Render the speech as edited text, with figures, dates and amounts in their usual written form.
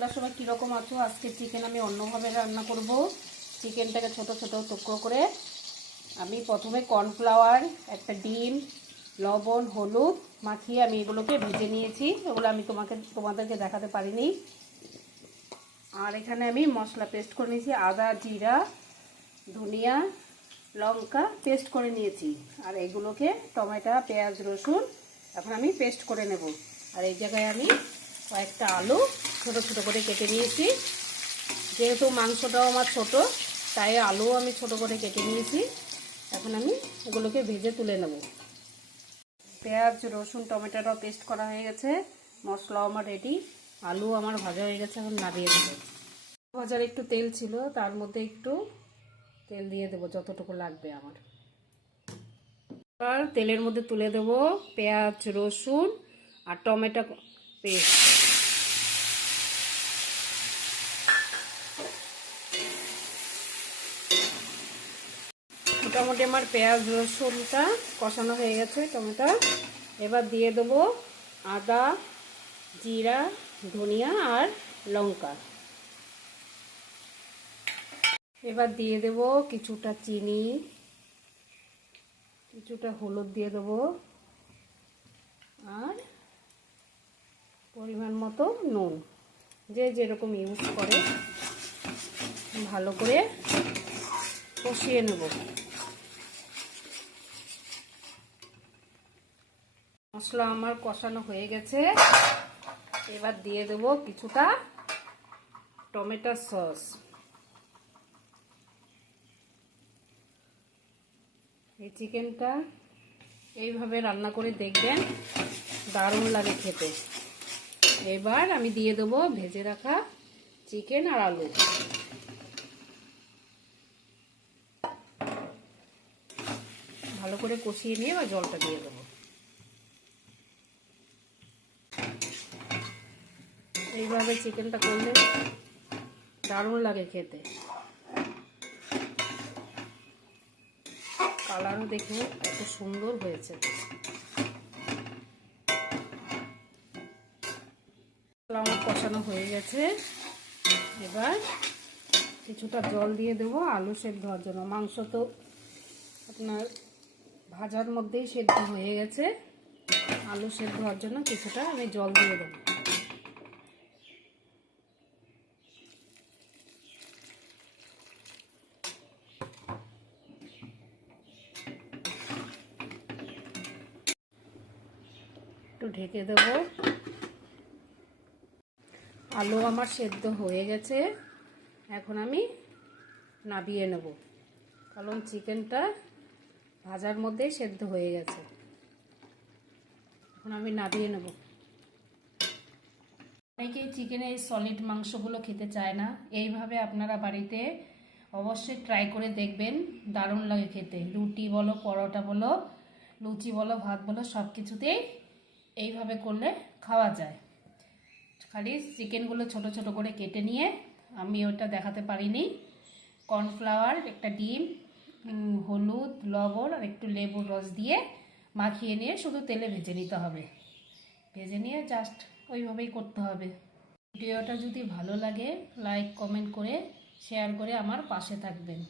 তোমরা সবাই কীরকম আছো? আজকে চিকেন আমি অন্যভাবে রান্না করব। চিকেনটাকে ছোট ছোট টুকরো করে আমি প্রথমে কর্নফ্লাওয়ার, একটা ডিম, লবণ, হলুদ মাখিয়ে আমি এগুলোকে ভেজে নিয়েছি। এগুলো আমি তোমাদেরকে দেখাতে পারিনি। আর এখানে আমি মশলা পেস্ট করে নিয়েছি, আদা, জিরা, ধনিয়া, লঙ্কা পেস্ট করে নিয়েছি। আর এগুলোকে টমেটো, পেঁয়াজ, রসুন এখন আমি পেস্ট করে নেব। আর এই জায়গায় আমি কয়েকটা আলু ছোট ছোট করে কেটে নিয়েছি। যেহেতু মাংসটাও আমার ছোট, তাই আলুও আমি ছোট করে কেটে নিয়েছি। এখন আমি এগুলোকে ভেজে তুলে নেব। পেঁয়াজ, রসুন, টমেটোটাও পেস্ট করা হয়ে গেছে, মশলাও আমার রেডি, আলু আমার ভাজা হয়ে গেছে। এখন নামিয়ে দেবো। ভাজার একটু তেল ছিল, তার মধ্যে একটু তেল দিয়ে দেবো যতটুকু লাগবে আমার। আর তেলের মধ্যে তুলে দেবো পেঁয়াজ, রসুন আর টমেটো পেস্ট। মোটামুটি আমার পেঁয়াজ রসুনটা কষানো হয়ে গেছে, টমেটো। এবার দিয়ে দেবো আদা, জিরা, ধনিয়া আর লঙ্কা। এবার দিয়ে দেব কিছুটা চিনি, কিছুটা হলুদ দিয়ে দেবো, আর পরিমাণ মতো নুন, যে যেরকম ইউজ করে। ভালো করে কষিয়ে নেব। মশলা আমার কষানো হয়ে গেছে। এবার দিয়ে দেব কিছুটা টমেটো সস। এই চিকেনটা এইভাবে রান্না করে দেখবেন, দারুণ লাগে খেতে। এবার আমি দিয়ে দেবো ভেজে রাখা চিকেন আর আলু। ভালো করে কষিয়ে নিয়ে এবার জলটা দিয়ে দেবো। এইভাবে চিকেনটা করলে দারুণ লাগে খেতে। কালারও দেখে এত সুন্দর হয়েছে। আমার কষানো হয়ে গেছে। এবার কিছুটা জল দিয়ে দেবো আলু সেদ্ধ হওয়ার জন্য। মাংস তো আপনার ভাজার মধ্যেই সেদ্ধ হয়ে গেছে, আলু সেদ্ধ হওয়ার জন্য কিছুটা আমি জল দিয়ে দেবো। একটু ঢেকে দেব। আলু আমার সেদ্ধ হয়ে গেছে, এখন আমি নামিয়ে নেব, কারণ চিকেনটা ভাজার মধ্যেই সেদ্ধ হয়ে গেছে। এখন আমি নামিয়ে নেব। অনেকেই চিকেনের সলিড মাংসগুলো খেতে চায় না। এইভাবে আপনারা বাড়িতে অবশ্যই ট্রাই করে দেখবেন, দারুণ লাগে খেতে। রুটি বলো, পরোটা বলো, লুচি বলো, ভাত বলো, সব কিছুতেই এইভাবে করলে খাওয়া যায়। খালি চিকেনগুলো ছোট ছোট করে কেটে নিয়ে, আমি ওটা দেখাতে পারিনি, কর্নফ্লাওয়ার, একটা ডিম, হলুদ, লবণ আর একটু লেবুর রস দিয়ে মাখিয়ে নিয়ে শুধু তেলে ভেজে নিতে হবে। ভেজে নিয়ে জাস্ট ওইভাবেই করতে হবে। ভিডিওটা যদি ভালো লাগে লাইক, কমেন্ট করে শেয়ার করে আমার পাশে থাকবেন।